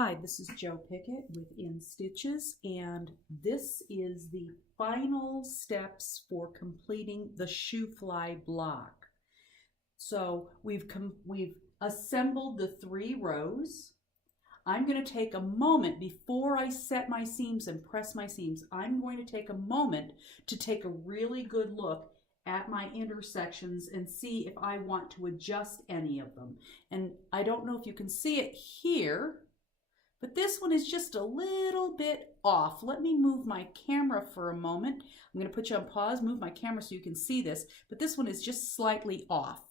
Hi, this is Joe Pickett with inStitches, and this is the final steps for completing the Shoo-Fly block. So we've assembled the 3 rows. I'm going to take a moment before I set my seams and press my seams. I'm going to take a moment to take a really good look at my intersections and see if I want to adjust any of them. And I don't know if you can see it here, but this one is just a little bit off. Let me move my camera for a moment. I'm going to put you on pause, move my camera so you can see this, but this one is just slightly off.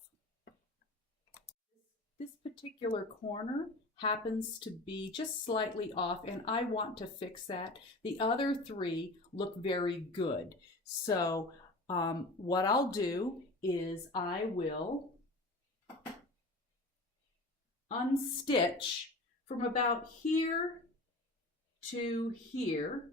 This particular corner happens to be just slightly off, and I want to fix that. The other 3 look very good. So what I'll do is I will unstitch from about here to here.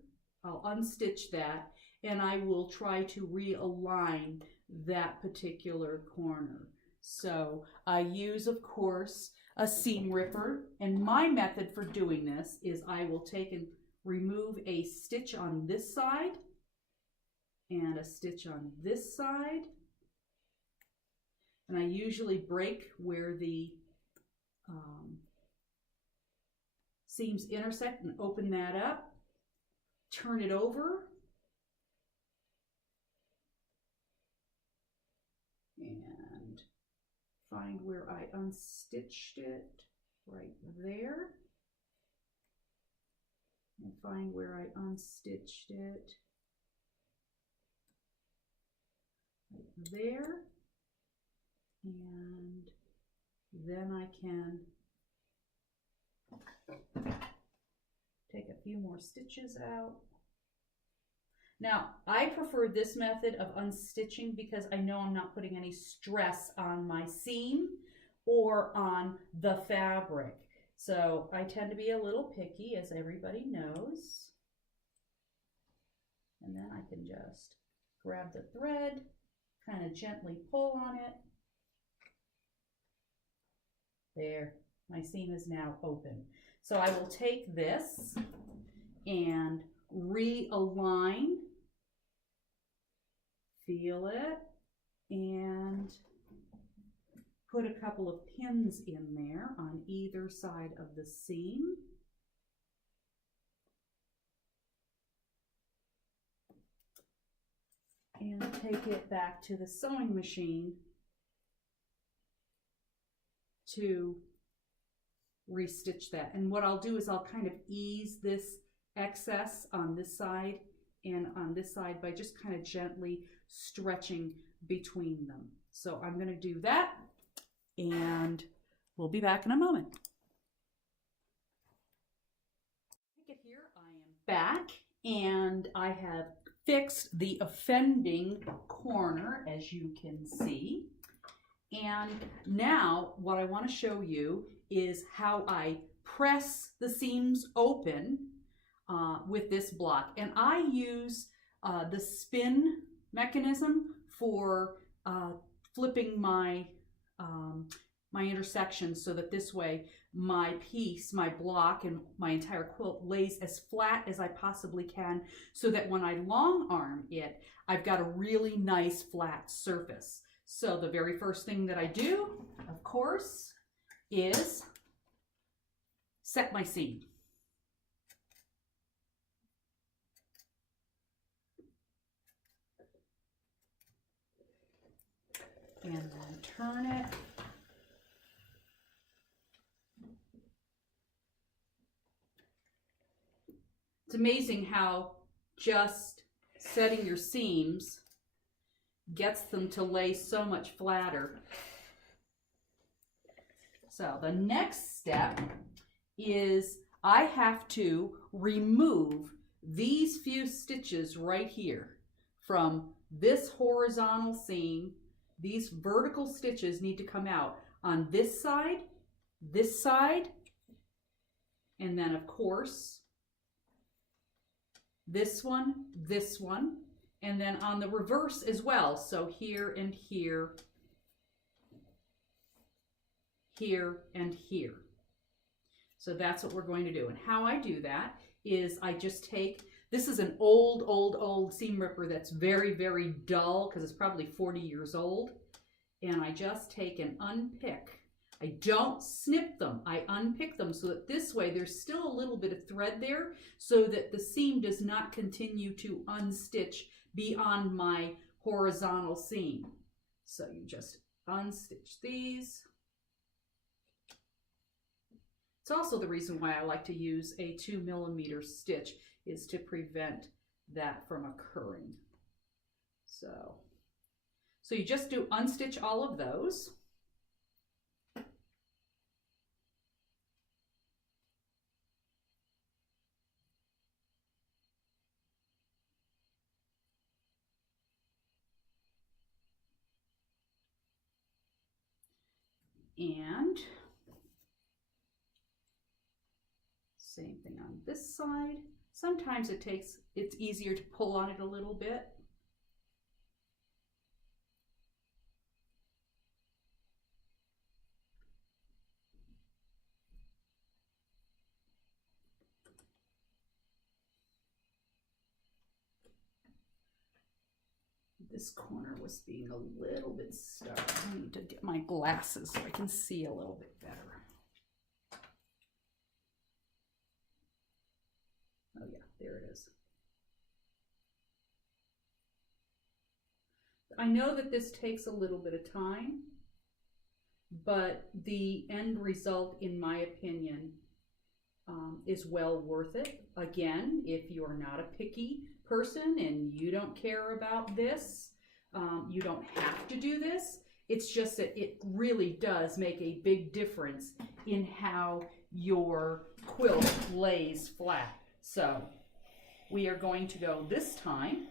I'll unstitch that, and I will try to realign that particular corner. So I use, of course, a seam ripper, and my method for doing this is I will take and remove a stitch on this side and a stitch on this side, and I usually break where the seams intersect and open that up, turn it over, and find where I unstitched it right there, and find where I unstitched it right there, and then I can take a few more stitches out. Now, I prefer this method of unstitching because I know I'm not putting any stress on my seam or on the fabric. So I tend to be a little picky, as everybody knows. And then I can just grab the thread, kind of gently pull on it. There, my seam is now open. So I will take this and realign, feel it, and put a couple of pins in there on either side of the seam. And take it back to the sewing machine to restitch that. And what I'll do is I'll kind of ease this excess on this side and on this side by just kind of gently stretching between them. So I'm going to do that, and we'll be back in a moment. Here I am back, and I have fixed the offending corner, as you can see. And now what I want to show you is how I press the seams open with this block. And I use the spin mechanism for flipping my my intersections, so that this way my piece, my block, and my entire quilt lays as flat as I possibly can, so that when I long arm it, I've got a really nice flat surface. So the very first thing that I do, of course, is set my seam. And then turn it. It's amazing how just setting your seams gets them to lay so much flatter. So the next step is I have to remove these few stitches right here from this horizontal seam. These vertical stitches need to come out on this side, and then of course this one, and then on the reverse as well. So here and here, here and here. So that's what we're going to do. And how I do that is I just take, this is an old seam ripper that's very, very dull because it's probably 40 years old. And I just take and unpick. I don't snip them, I unpick them so that this way there's still a little bit of thread there so that the seam does not continue to unstitch beyond my horizontal seam. So you just unstitch these. It's also the reason why I like to use a 2mm stitch, is to prevent that from occurring. So you just do unstitch all of those. And same thing on this side. Sometimes it's easier to pull on it a little bit. This corner was being a little bit stuck. I need to get my glasses so I can see a little bit better. Oh yeah, there it is. I know that this takes a little bit of time, but the end result, in my opinion, is well worth it. Again, if you're not a picky person and you don't care about this, you don't have to do this. It's just that it really does make a big difference in how your quilt lays flat. So we are going to go this time.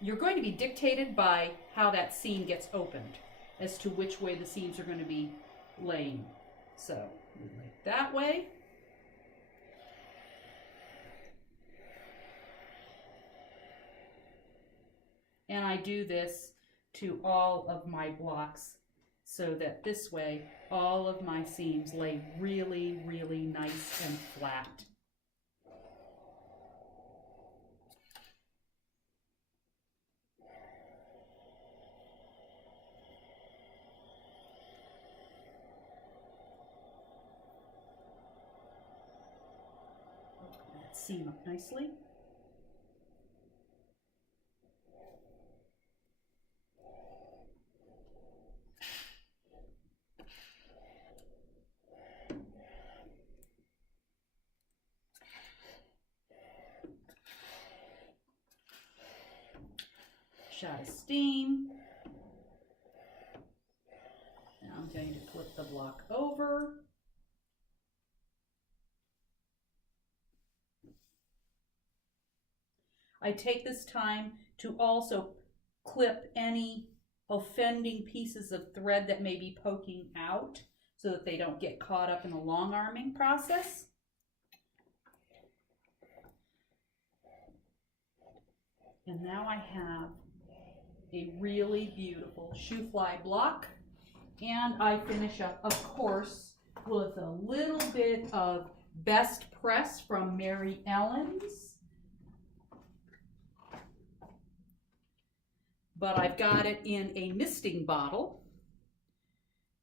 You're going to be dictated by how that seam gets opened as to which way the seams are going to be laying. So we lay it that way. And I do this to all of my blocks so that this way all of my seams lay really, really nice and flat. That seam up nicely. Shot of steam. Now I'm going to flip the block over. I take this time to also clip any offending pieces of thread that may be poking out so that they don't get caught up in the long arming process. And now I have a really beautiful Shoo-Fly block, and I finish up, of course, with a little bit of Best Press from Mary Ellen's, but I've got it in a misting bottle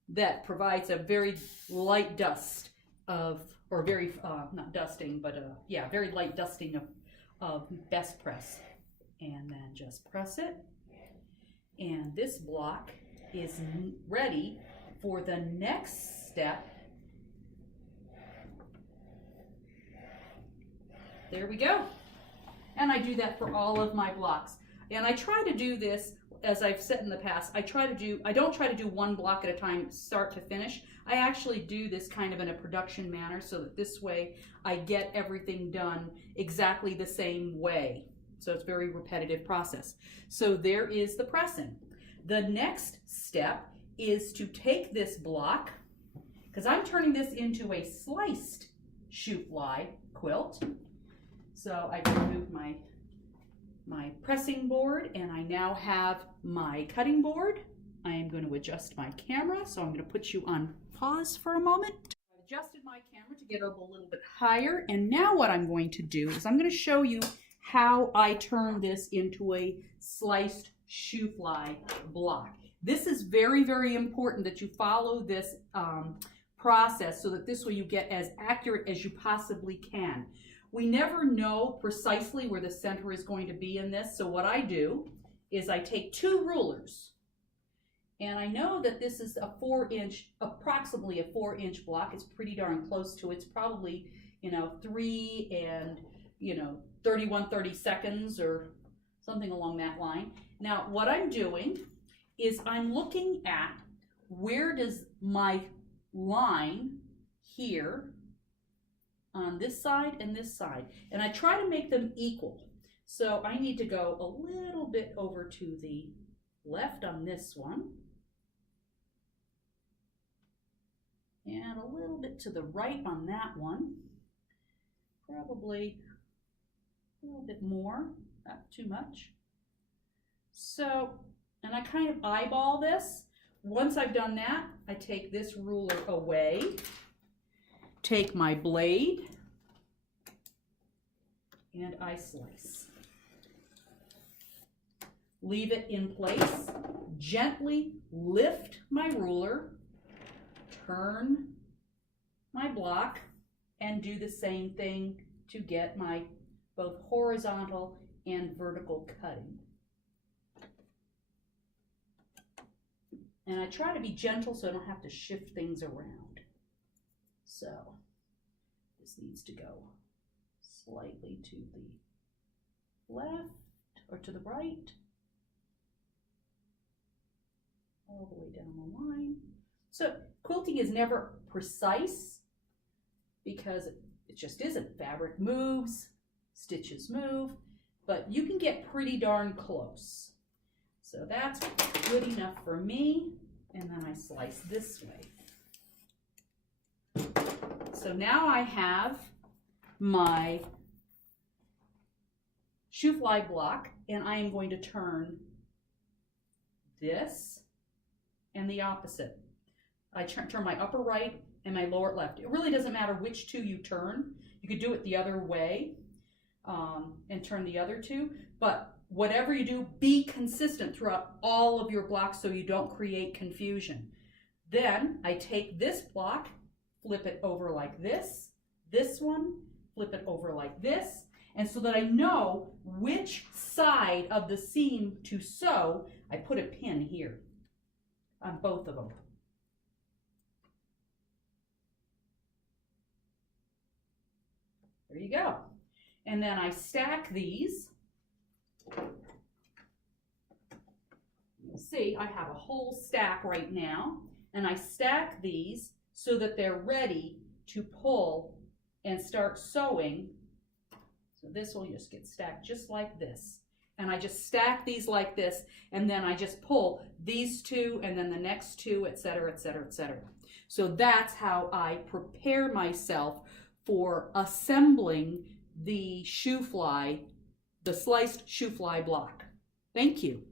that provides a very light dust of, or very, not dusting, but yeah, very light dusting of Best Press. And then just press it. And this block is ready for the next step. There we go. And I do that for all of my blocks. And I try to do this, as I've said in the past, I don't try to do one block at a time, start to finish. I actually do this kind of in a production manner so that this way I get everything done exactly the same way. So it's a very repetitive process. So there is the pressing. The next step is to take this block, because I'm turning this into a sliced Shoo-Fly quilt. So I removed my pressing board, and I now have my cutting board. I am going to adjust my camera, so I'm going to put you on pause for a moment. adjusted my camera to get up a little bit higher, and now what I'm going to do is I'm going to show you how I turn this into a sliced Shoo-Fly block. This is very, very important that you follow this process so that this way you get as accurate as you possibly can. We never know precisely where the center is going to be in this, so what I do is I take 2 rulers, and I know that this is a 4-inch, approximately a 4-inch block. It's pretty darn close to it. It's probably, 3 and, 31/32 or something along that line. Now, what I'm doing is I'm looking at where does my line here on this side and this side, and I try to make them equal. So I need to go a little bit over to the left on this one, and a little bit to the right on that one, probably a little bit more, not too much. So, and I kind of eyeball this. Once I've done that, I take this ruler away, take my blade, and I slice. Leave it in place, gently lift my ruler, turn my block, and do the same thing to get my both horizontal and vertical cutting. And I try to be gentle so I don't have to shift things around. So this needs to go slightly to the left or to the right, all the way down the line. So quilting is never precise because it just isn't. Fabric moves, stitches move, but you can get pretty darn close. So that's good enough for me, and then I slice this way. So now I have my Shoo-Fly block, and I am going to turn this and the opposite. I turn my upper right and my lower left. It really doesn't matter which 2 you turn. You could do it the other way and turn the other 2, but whatever you do, be consistent throughout all of your blocks so you don't create confusion. Then I take this block, flip it over like this one, flip it over like this, and so that I know which side of the seam to sew, I put a pin here on both of them. There you go. And then I stack these. You'll see I have a whole stack right now, and I stack these so that they're ready to pull and start sewing. So this will just get stacked just like this. And I just stack these like this, and then I just pull these 2 and then the next 2, etc., etc., etc. So that's how I prepare myself for assembling the Shoo-Fly, the sliced Shoo-Fly block. Thank you.